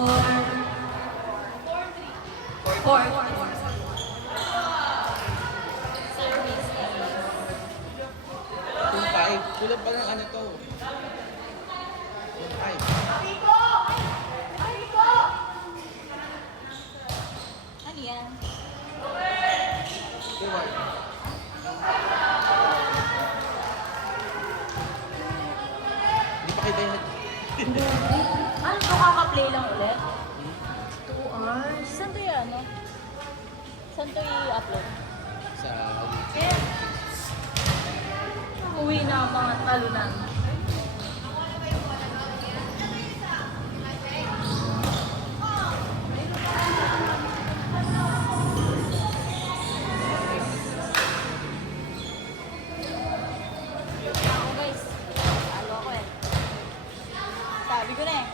Four. Two five. Tulad pa ng ano to. Two five. Ano yan? Two one. Hindi pa kita yun. Ano to, kaka-play lang ulit? 2 hours. Saan to yan, no? Saan to i-upload? Sa Uwi na ang mga talunan. Ako guys, talo ako eh. Sabi ko na eh.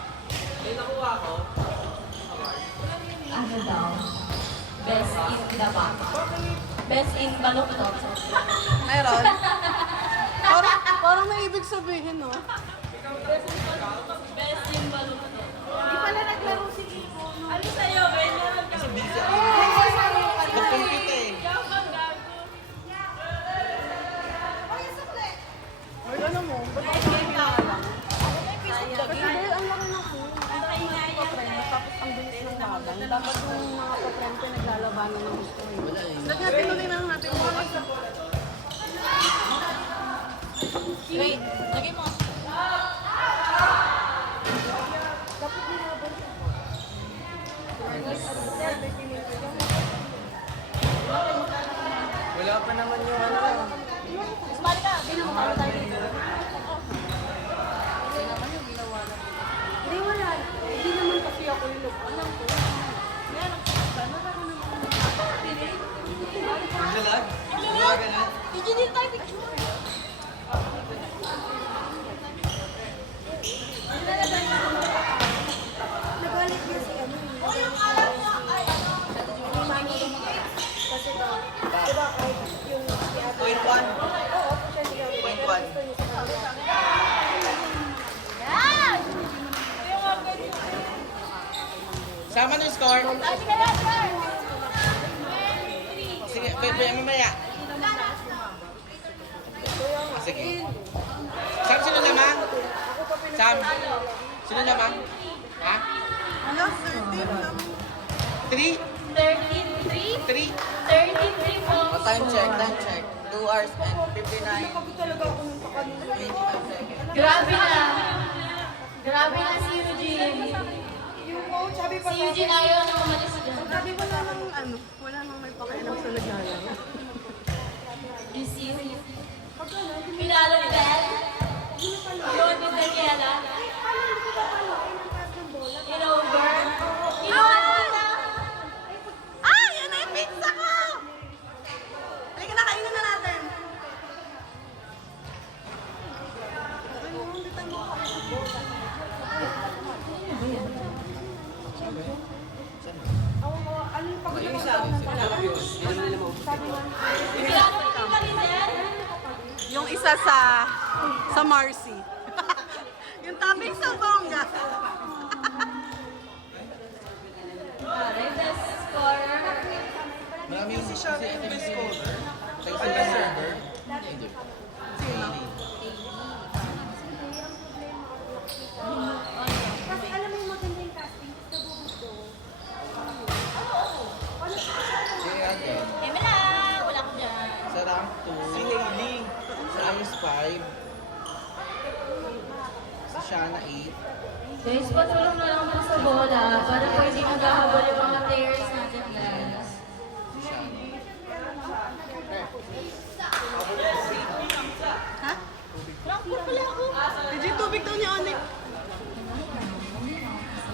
May nakuha ko. Ano daw? Best in the back. Best in baluktot. Meron. Parang may ibig sabihin, no? Best in baluktot. Hindi pala naglaro si Kiko. Ano sa'yo, Ben? Meron ka. Nag-compute eh. Ay, ano mo? Ba't ako nangyayala? Kasi dahil ang laki ng phone. Tapos ang bilis ng laban. Dapat yung mga pa-friend ko naglalabanan ng gusto eh. Wala eh. Lagyan tinuloy na lang natin bukas. Wait, lagay mo. Dapat nilaban siya. Wala pa naman yung ano. Sumali ka. Hindi na makalo tayo dito. Hindi, wala. Hindi naman kasi ako yung alam ko. Magdalag? Wala ka na? Hindi din tayo picture. Nagalit niya si ano eh. Si Mami. Kasi daw, di ba kahit yung si ate. Point one. Oo, siya siya. Point one. Gusto niya sa kanya. Yan! Sama ng score. Sabi ka na, sir! Sige, pwede mamaya. Sige. Sam, sino lamang? Sam, sino lamang? Ha? Ano? 13 lang. 3? 13-3? 3? 13-3 po. Oh, time check. 2 hours and 59. Napagod talaga ako nung pakanila. 25 seconds. Grabe na. Grabe na si Eugene. Yung coach, sabi pa Si Eugene ayaw na umalis dyan. sabi wala nang ano, wala nang may pakialam sa naglalaro. You see? Pinalo ni Ben? Yun, ni Daniela? In-over? In-over na? Ah! Yan na yung pizza ko! Halika na, kainin na natin. Ano, hindi tayo makakain. Ano yung pagod yung sabi mo? Pinalo ni Maricel? Yung isa sa Marcy. Yung topic sa bongga. Alright, best scorer. Marami yung si best scorer. Taga server. Hindi. Sino? Kasi alam mo yung maganda yung casting, nabubugdo. Sige, again. Kemi na, wala ko dyan. Sa rank 2. Si Hailey. Sa Ice 5. Si Shana 8. Guys, patulong na lang mo sa bola para pwede maghahabol yung mga players natin, guys. Si Shana. Ha? Frankfurt pala ako. Legit tubig daw ni Onik.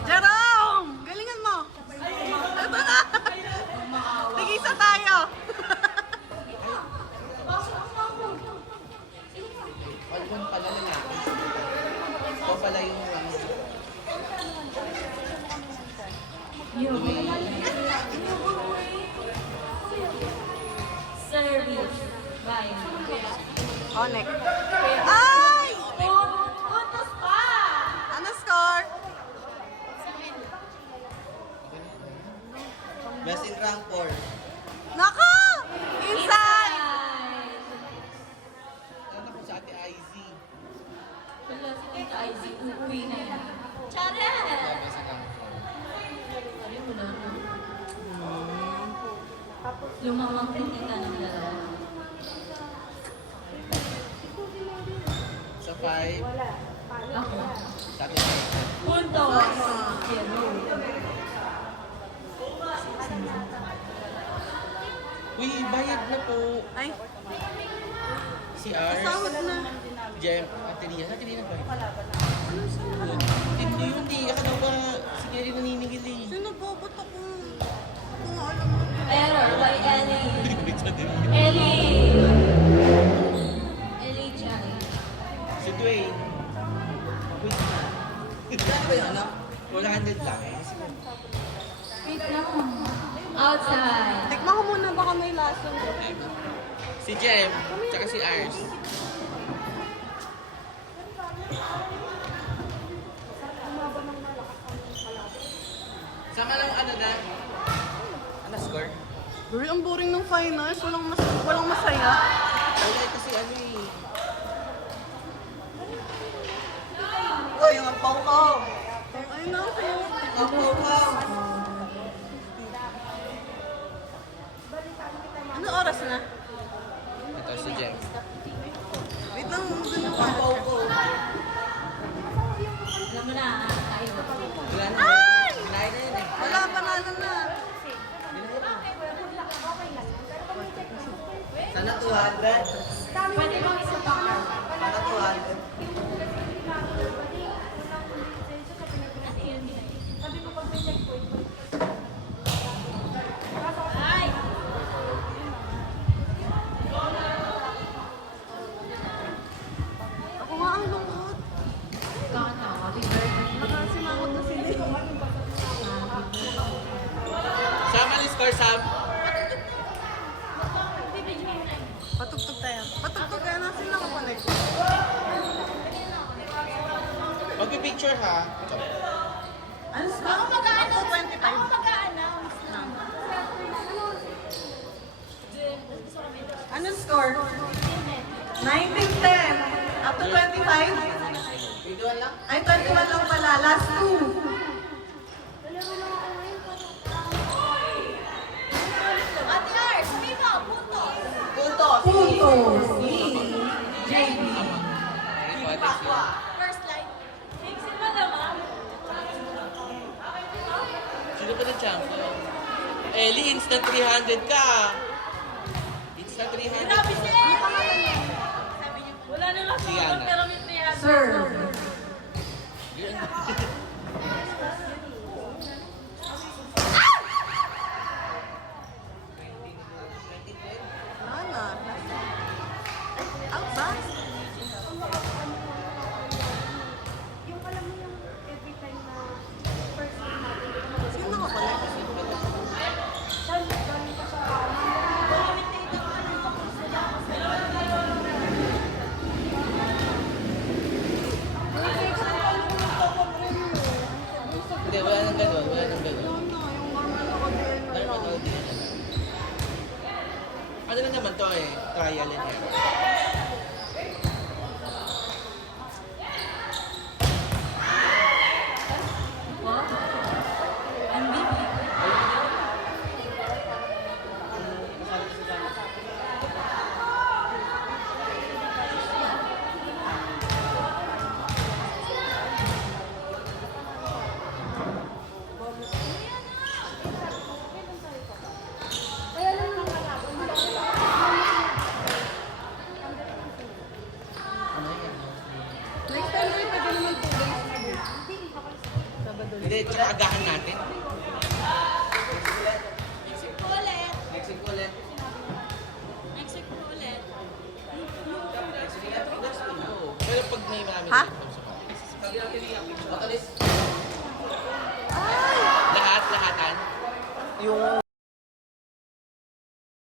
Jerome! Galingan mo! Ito na! Tigisa tayo! Alvon pala lalaki. Ito pala yung ano. Service. Bye. Onik. Ay! Puntos pa! Ano score? Best in rank 4. Nako! Inside! Ano ko sa ate Izzy? Wala si Tita Izzy, uuwi na yan. Charan! Best in rank 4. Ay, wala na. Lumamang din kita ng dalawa. Sa 5, Ako. sa ate Izzy. Puntos! Yellow. Uy, bayad na po. Ay, Si Ars. sahod na. Jem, ate Lia. Ate Lia na ba? Hindi yun, di. Akala ba si Gary naniningil eh. Sino bobot ako? Kung alam mo. Error by Ellie. Wait, sa din. Ellie! Ellie Chan. Si Dwayne. Wait na. Ano ba yun, ano? 100 lang. Wait lang. Outside. Tikman ko muna baka may lasa. Si Jem, tsaka si Ars. Sama lang ano na? Ano score? Girl, ang boring ng finals. Walang masaya. Wala kasi ano eh. Uy, yung ampaw ko! Ay, naku. Ampaw ko! Ano oras na? Ito si Jem. Wait lang, dun ako. Ampaw ko! Alam mo na, tayo. Wala na. Ay! Kinain na yun eh. Wala, panalo na. Sana 200. Pwede bang isa pa? Sana 200. Ay! Ako nga ang lungkot. Kakatawa. Happy birthday. Nakasinakot na sila. Sama ni score, Sam. Patugtog tayo. Patugtog tayo na sila nakakonect. Magpipicture ha. Ano score? Ako 25. Ano score? 19-10. Up to 25? Video lang? Ay, 21 lang pala. Last two. Ate Ars, sabi mo, puntos. Puntos! Puntos. JB. Ito ate siya. First line. Fixin mo naman. Sino ba na champion? Ellie, instant 300 ka. Instant 300 Grabe ka. siya! Sabi niyo, wala na nga Diana. pero may 300. Sir. Yun. Wala na. Out ba? Yung alam mo yung every time na first time natin, Sino nakakonect? galing pa sa Hindi, wala nang ganun. Wala nang ganun. Yung normal order na Normal lang. order na lang. Ano na naman to eh? Trial and error. kaya lang yung malabo. Next time rin, pwede naman 2 days. Sabado. Hindi, tsaka agahan natin. Next week po ulit. Next week ulit. Next week po ulit. Oo. Pero pag may marami Ha? na sa Bakalis. Lahat, lahatan. Yung